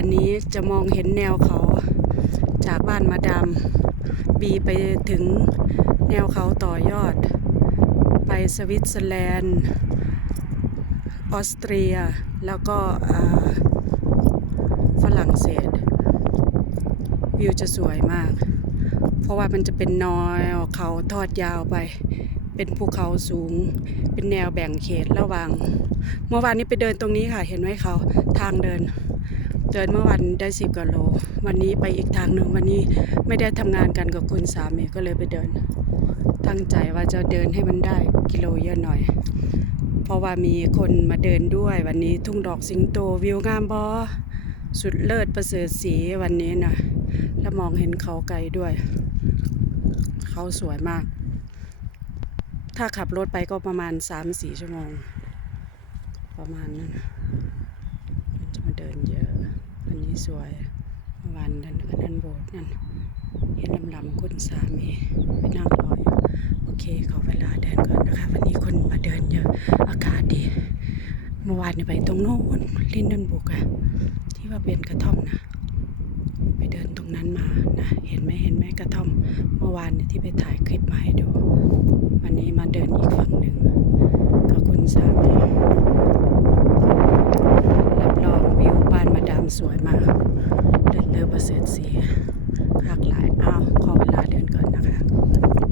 อันนี้จะมองเห็นแนวเขาจากบ้านมาดามบีไปถึงแนวเขาต่อยอด ไปสวิตเซอร์แลนด์ ออสเตรีย แล้วก็ฝรั่งเศส วิวจะสวยมาก เพราะว่ามันจะเป็นนอยเขาทอดยาวไป เป็นภูเขาสูง เป็นแนวแบ่งเขตระหว่าง เมื่อวานนี้ไปเดินตรงนี้ค่ะ เห็นไหมเขาทางเดิน เดินเมื่อวันได้สิบกว่าโล วันนี้ไปอีกทางหนึ่งวันนี้ไม่ได้ทำงานกันกับคุณสามีก็เลยไปเดิน ตั้งใจว่าจะเดินให้มันได้กิโลเยอะหน่อย เพราะว่ามีคนมาเดินด้วย วันนี้ทุ่งดอกสิงโตวิวงามบอสุดเลิศประเสริฐสีวันนี้นะแล้วมองเห็นเขาไกลด้วย เขาสวยมาก ถ้าขับรถไปก็ประมาณ3-4ชั่วโมง ประมาณนั้นจะมาเดินเยอะ สวยวานนั้นอันนั้นโบสถ์นั่นเห็นลำๆคุณสามีไปนั่งรออยู่โอเคขอเวลาเดินก่อนนะคะ วันนี้คนมาเดินเยอะอากาศดีเมื่อวานนี่ไปตรงโน้นลินดอนบุกอะที่ว่าเป็นกระท่อมนะไปเดินตรงนั้นมานะเห็นไหมเห็นไหมกระท่อม เมื่อวานนี่ที่ไปถ่ายคลิปมาให้ มากเดินเดินมาเสียดสีหัก